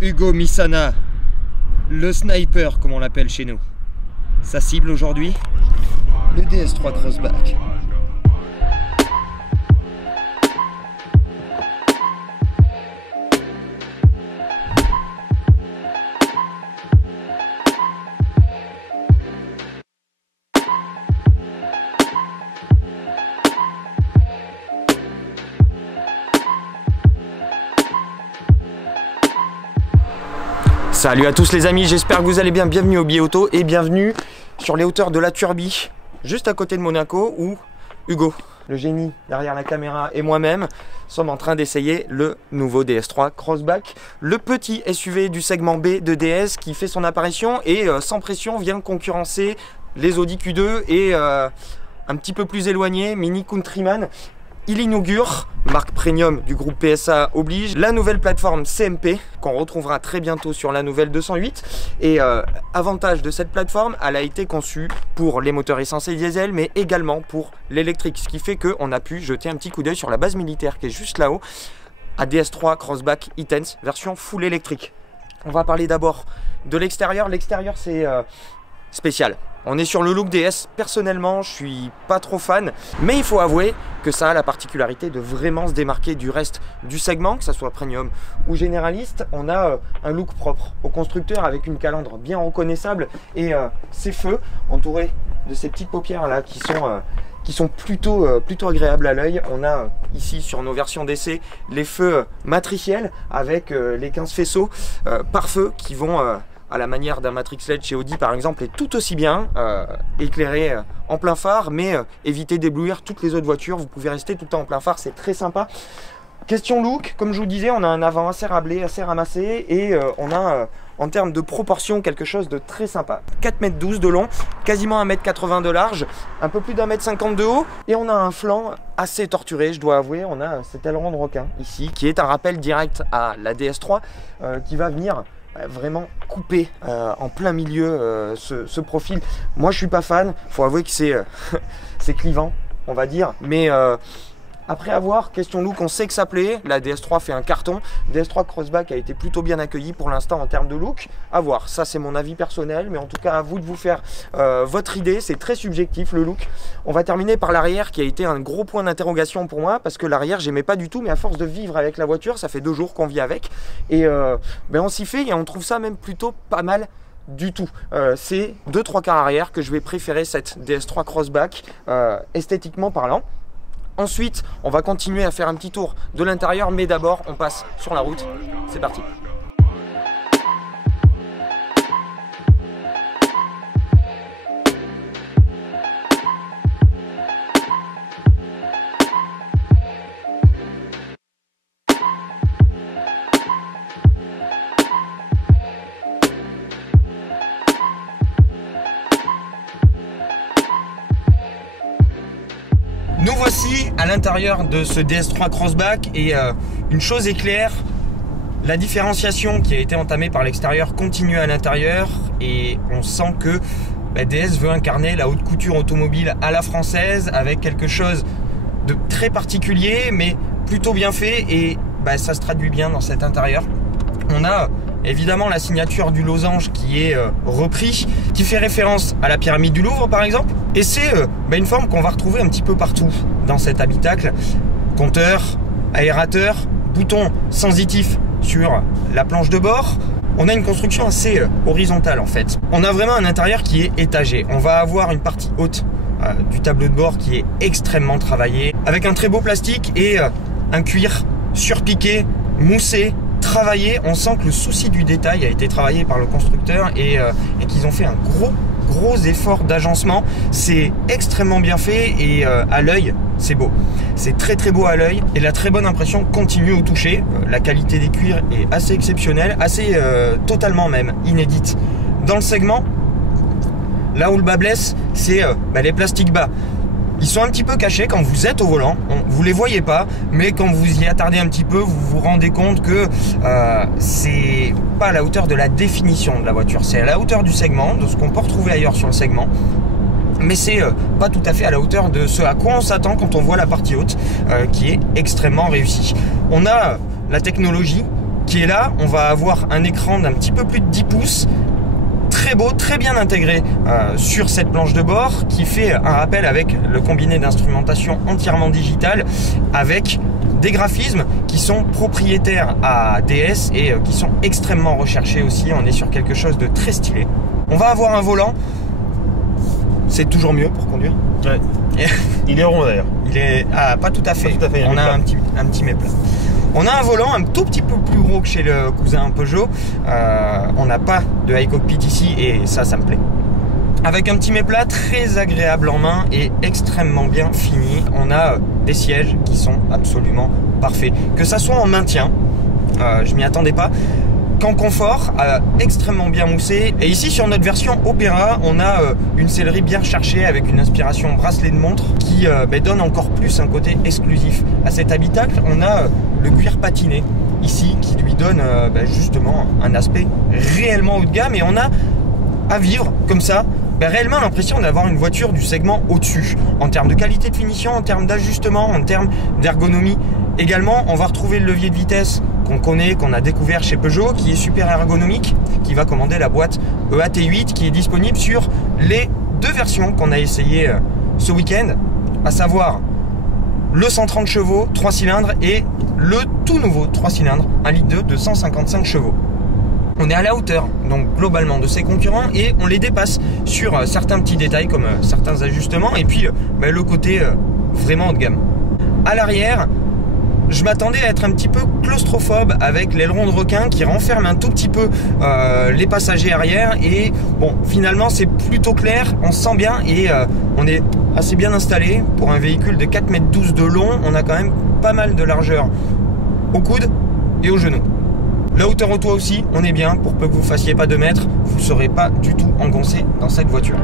Hugo Misana, le sniper comme on l'appelle chez nous. Sa cible aujourd'hui, le DS3 Crossback. Salut à tous les amis, j'espère que vous allez bien. Bienvenue au Billet Auto et bienvenue sur les hauteurs de la Turbie, juste à côté de Monaco, où Hugo, le génie derrière la caméra, et moi-même sommes en train d'essayer le nouveau DS3 Crossback, le petit SUV du segment B de DS qui fait son apparition et sans pression vient concurrencer les Audi Q2 et un petit peu plus éloigné, Mini Countryman. Il inaugure, marque premium du groupe PSA oblige, la nouvelle plateforme CMP qu'on retrouvera très bientôt sur la nouvelle 208. Et avantage de cette plateforme, elle a été conçue pour les moteurs essence et diesel, mais également pour l'électrique. Ce qui fait qu'on a pu jeter un petit coup d'œil sur la base militaire qui est juste là-haut, à DS3 Crossback E-Tense, version full électrique. On va parler d'abord de l'extérieur. L'extérieur, c'est spécial. On est sur le look DS, personnellement je suis pas trop fan, mais il faut avouer que ça a la particularité de vraiment se démarquer du reste du segment, que ce soit premium ou généraliste. On a un look propre au constructeur avec une calandre bien reconnaissable et ces feux entourés de ces petites paupières là qui sont plutôt agréables à l'œil. On a ici sur nos versions d'essai les feux matriciels avec les 15 faisceaux par feu qui vont à la manière d'un Matrix LED chez Audi par exemple, et tout aussi bien éclairé en plein phare, mais éviter d'éblouir toutes les autres voitures. Vous pouvez rester tout le temps en plein phare, c'est très sympa. Question look, comme je vous disais, on a un avant assez rablé, assez ramassé, et on a en termes de proportion quelque chose de très sympa. 4,12 m de long, quasiment 1,80 m de large, un peu plus d'1,50 m de haut, et on a un flanc assez torturé, je dois avouer. On a cet aileron de requin ici, qui est un rappel direct à la DS3, qui va venir vraiment couper en plein milieu ce profil. Moi je suis pas fan, faut avouer que c'est c'est clivant on va dire, mais après avoir, question look, on sait que ça plaît. La DS3 fait un carton. DS3 Crossback a été plutôt bien accueilli pour l'instant en termes de look. À voir, ça c'est mon avis personnel, mais en tout cas à vous de vous faire votre idée. C'est très subjectif le look. On va terminer par l'arrière qui a été un gros point d'interrogation pour moi, parce que l'arrière j'aimais pas du tout, mais à force de vivre avec la voiture, ça fait 2 jours qu'on vit avec, et ben on s'y fait et on trouve ça même plutôt pas mal du tout. C'est 2-3 quarts arrière que je vais préférer cette DS3 Crossback esthétiquement parlant. Ensuite, on va continuer à faire un petit tour de l'intérieur, mais d'abord, on passe sur la route. C'est parti. Nous voici à l'intérieur de ce DS3 Crossback et une chose est claire, la différenciation qui a été entamée par l'extérieur continue à l'intérieur, et on sent que DS veut incarner la haute couture automobile à la française avec quelque chose de très particulier mais plutôt bien fait, et ça se traduit bien dans cet intérieur. On a évidemment la signature du losange qui est repris, qui fait référence à la pyramide du Louvre par exemple, et c'est une forme qu'on va retrouver un petit peu partout dans cet habitacle. Compteur, aérateur, bouton sensitif sur la planche de bord. On a une construction assez horizontale en fait. On a vraiment un intérieur qui est étagé. On va avoir une partie haute du tableau de bord qui est extrêmement travaillé, avec un très beau plastique et un cuir surpiqué, moussé, travaillé. On sent que le souci du détail a été travaillé par le constructeur et qu'ils ont fait un gros effort d'agencement. C'est extrêmement bien fait et à l'œil c'est beau, c'est très beau à l'œil, et la très bonne impression continue au toucher. La qualité des cuirs est assez exceptionnelle, assez totalement même inédite dans le segment. Là où le bas blesse, c'est les plastiques bas. Ils sont un petit peu cachés quand vous êtes au volant, vous les voyez pas, mais quand vous y attardez un petit peu, vous vous rendez compte que c'est pas à la hauteur de la définition de la voiture, c'est à la hauteur du segment, de ce qu'on peut retrouver ailleurs sur le segment, mais c'est pas tout à fait à la hauteur de ce à quoi on s'attend quand on voit la partie haute, qui est extrêmement réussie. On a la technologie qui est là. On va avoir un écran d'un petit peu plus de 10 pouces, très beau, très bien intégré sur cette planche de bord, qui fait un rappel avec le combiné d'instrumentation entièrement digital, avec des graphismes qui sont propriétaires à DS et qui sont extrêmement recherchés aussi. On est sur quelque chose de très stylé. On va avoir un volant, c'est toujours mieux pour conduire. Ouais. Il est rond d'ailleurs. Il est pas tout à fait. Pas tout à fait, on a un petit méplat. On a un volant un tout petit peu plus gros que chez le cousin Peugeot. On n'a pas de high cockpit ici et ça me plaît. Avec un petit méplat très agréable en main et extrêmement bien fini. On a des sièges qui sont absolument parfaits. Que ça soit en maintien, je m'y attendais pas, qu'en confort, extrêmement bien moussé. Et ici sur notre version Opera, on a une sellerie bien recherchée avec une inspiration bracelet de montre qui donne encore plus un côté exclusif à cet habitacle. On a le cuir patiné ici qui lui donne justement un aspect réellement haut de gamme, et on a à vivre comme ça réellement l'impression d'avoir une voiture du segment au-dessus en termes de qualité de finition, en termes d'ajustement, en termes d'ergonomie. Également, on va retrouver le levier de vitesse qu'on connaît, qu'on a découvert chez Peugeot, qui est super ergonomique, qui va commander la boîte EAT8, qui est disponible sur les deux versions qu'on a essayé ce week-end, à savoir le 130 chevaux 3 cylindres et le tout nouveau 3 cylindres 1,2 litre de 155 chevaux. On est à la hauteur donc globalement de ses concurrents et on les dépasse sur certains petits détails comme certains ajustements et puis le côté vraiment haut de gamme. À l'arrière, je m'attendais à être un petit peu claustrophobe avec l'aileron de requin qui renferme un tout petit peu les passagers arrière, et bon, finalement c'est plutôt clair, on se sent bien et on est assez bien installé pour un véhicule de 4,12 m de long. On a quand même pas mal de largeur au coude et au genou. La hauteur au toit aussi, on est bien, pour peu que vous fassiez pas 2 mètres, vous ne serez pas du tout engoncé dans cette voiture.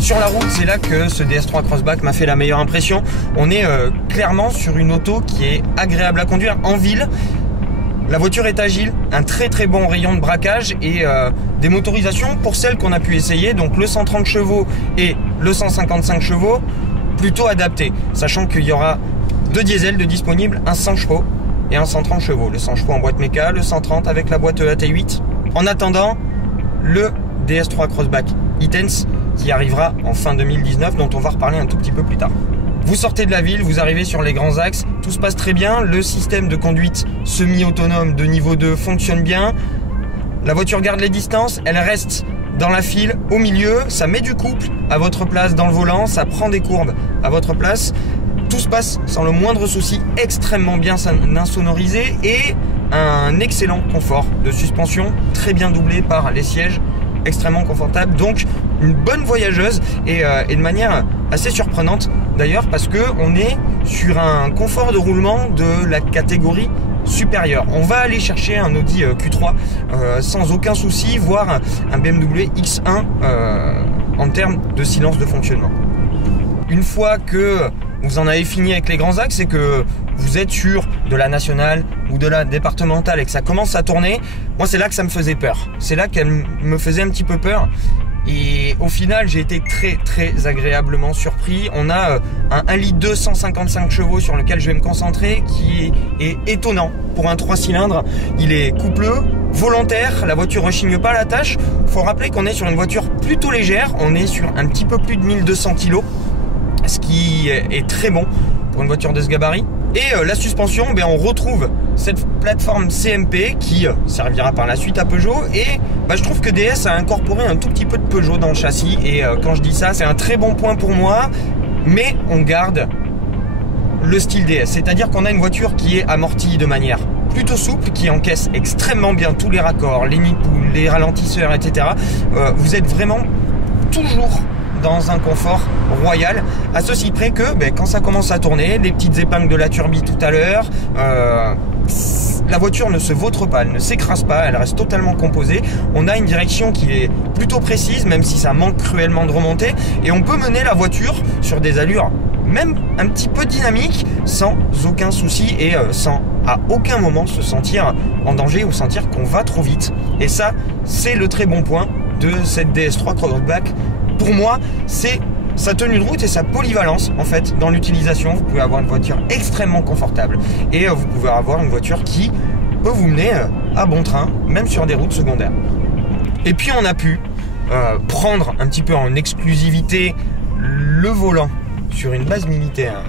Sur la route, c'est là que ce DS3 Crossback m'a fait la meilleure impression. On est clairement sur une auto qui est agréable à conduire en ville. La voiture est agile, un très très bon rayon de braquage et des motorisations pour celles qu'on a pu essayer, donc le 130 chevaux et le 155 chevaux, plutôt adaptés, sachant qu'il y aura 2 diesels de disponibles, un 100 chevaux et un 130 chevaux. Le 100 chevaux en boîte méca, le 130 avec la boîte EAT8. En attendant, le DS3 Crossback e-Tense qui arrivera en fin 2019, dont on va reparler un tout petit peu plus tard. Vous sortez de la ville, vous arrivez sur les grands axes, tout se passe très bien, le système de conduite semi-autonome de niveau 2 fonctionne bien, la voiture garde les distances, elle reste dans la file, au milieu, ça met du couple à votre place dans le volant, ça prend des courbes à votre place, tout se passe sans le moindre souci, extrêmement bien insonorisé et un excellent confort de suspension, très bien doublé par les sièges, extrêmement confortable, donc une bonne voyageuse et de manière assez surprenante d'ailleurs, parce que on est sur un confort de roulement de la catégorie supérieure. On va aller chercher un Audi Q3 sans aucun souci, voire un BMW X1 en termes de silence de fonctionnement. Une fois que vous en avez fini avec les grands axes et que vous êtes sur de la nationale ou de la départementale et que ça commence à tourner, moi c'est là que ça me faisait peur. C'est là qu'elle me faisait un petit peu peur. Et au final, j'ai été très très agréablement surpris. On a un 1,2 litre 155 chevaux sur lequel je vais me concentrer, qui est étonnant pour un 3 cylindres. Il est coupleux, volontaire, la voiture rechigne pas à la tâche. Faut rappeler qu'on est sur une voiture plutôt légère, on est sur un petit peu plus de 1200 kg, ce qui est très bon pour une voiture de ce gabarit. Et la suspension, on retrouve cette plateforme CMP qui servira par la suite à Peugeot. Et je trouve que DS a incorporé un tout petit peu de Peugeot dans le châssis. Et quand je dis ça, c'est un très bon point pour moi. Mais on garde le style DS. C'est-à-dire qu'on a une voiture qui est amortie de manière plutôt souple, qui encaisse extrêmement bien tous les raccords, les nids de poules, les ralentisseurs, etc. Vous êtes vraiment toujours dans un confort royal, à ceci près que quand ça commence à tourner, les petites épingles de la turbine tout à l'heure, la voiture ne se vautre pas, elle ne s'écrase pas, elle reste totalement composée. On a une direction qui est plutôt précise, même si ça manque cruellement de remontée, et on peut mener la voiture sur des allures même un petit peu dynamiques sans aucun souci et sans à aucun moment se sentir en danger ou sentir qu'on va trop vite. Et ça, c'est le très bon point de cette DS3 Crossback. Pour moi, c'est sa tenue de route et sa polyvalence en fait dans l'utilisation. Vous pouvez avoir une voiture extrêmement confortable et vous pouvez avoir une voiture qui peut vous mener à bon train, même sur des routes secondaires. Et puis on a pu prendre un petit peu en exclusivité le volant sur une base militaire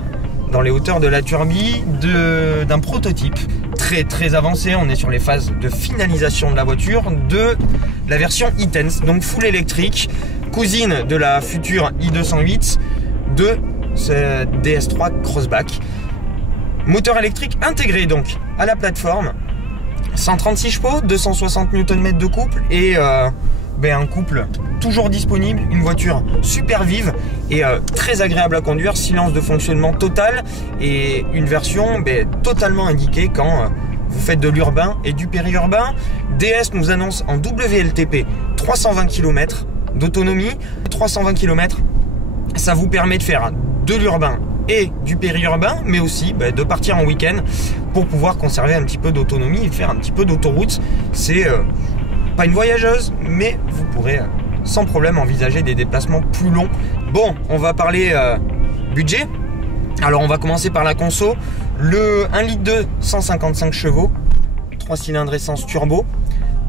dans les hauteurs de la Turbie d'un prototype très avancé. On est sur les phases de finalisation de la voiture de la version e-Tense, donc full électrique, cousine de la future i208 de ce DS3 Crossback. Moteur électrique intégré donc à la plateforme, 136 chevaux, 260 Nm de couple et un couple toujours disponible, une voiture super vive et très agréable à conduire, silence de fonctionnement total et une version totalement indiquée quand vous faites de l'urbain et du périurbain. DS nous annonce en WLTP 320 km d'autonomie. 320 km, ça vous permet de faire de l'urbain et du périurbain, mais aussi de partir en week-end pour pouvoir conserver un petit peu d'autonomie et faire un petit peu d'autoroute. C'est pas une voyageuse, mais vous pourrez sans problème envisager des déplacements plus longs. Bon, on va parler budget. Alors on va commencer par la conso. Le 1,2 litre 155 chevaux, 3 cylindres essence turbo,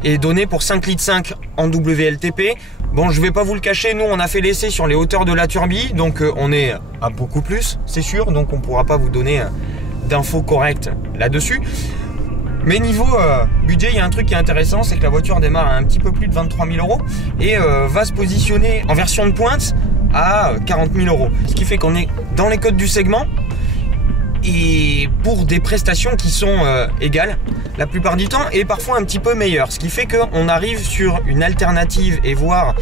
est donné pour 5,5 litres en WLTP. Bon, je vais pas vous le cacher, nous on a fait l'essai sur les hauteurs de la Turbie, donc on est à beaucoup plus, c'est sûr, donc on pourra pas vous donner d'infos correctes là-dessus. Mais niveau budget, il y a un truc qui est intéressant, c'est que la voiture démarre à un petit peu plus de 23 000 € et va se positionner en version de pointe à 40 000 €. Ce qui fait qu'on est dans les codes du segment et pour des prestations qui sont égales la plupart du temps et parfois un petit peu meilleures. Ce qui fait qu'on arrive sur une alternative et voire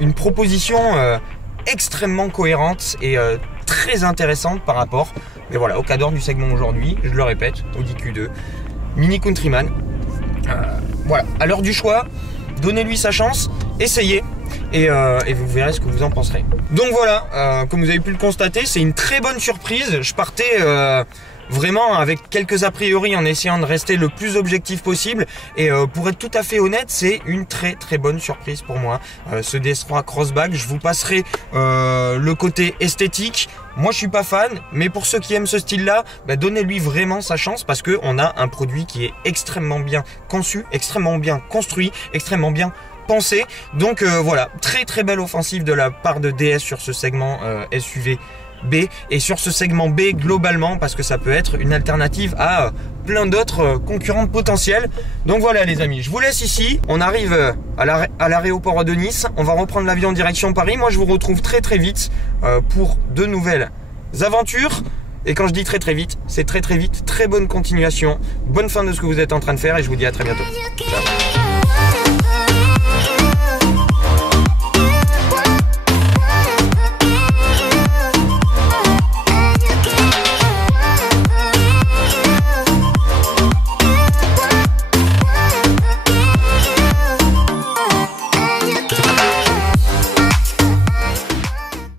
une proposition extrêmement cohérente et très intéressante par rapport au cadre du segment aujourd'hui, je le répète, Audi Q2 Mini Countryman. Voilà, à l'heure du choix, donnez-lui sa chance, essayez et vous verrez ce que vous en penserez. Donc voilà, comme vous avez pu le constater, c'est une très bonne surprise. Je partais vraiment avec quelques a priori en essayant de rester le plus objectif possible et pour être tout à fait honnête, c'est une très bonne surprise pour moi. Ce DS3 Crossback, je vous passerai le côté esthétique. Moi je suis pas fan, mais pour ceux qui aiment ce style là, donnez-lui vraiment sa chance parce qu'on a un produit qui est extrêmement bien conçu, extrêmement bien construit, extrêmement bien pensé. Donc voilà, très belle offensive de la part de DS sur ce segment SUV B et sur ce segment B globalement, parce que ça peut être une alternative à plein d'autres concurrents potentiels. Donc voilà les amis, je vous laisse ici. On arrive à l'aéroport de Nice, on va reprendre l'avion en direction Paris. Moi je vous retrouve très vite pour de nouvelles aventures. Et quand je dis très vite, c'est très vite. Très bonne continuation, bonne fin de ce que vous êtes en train de faire et je vous dis à très bientôt. Ciao.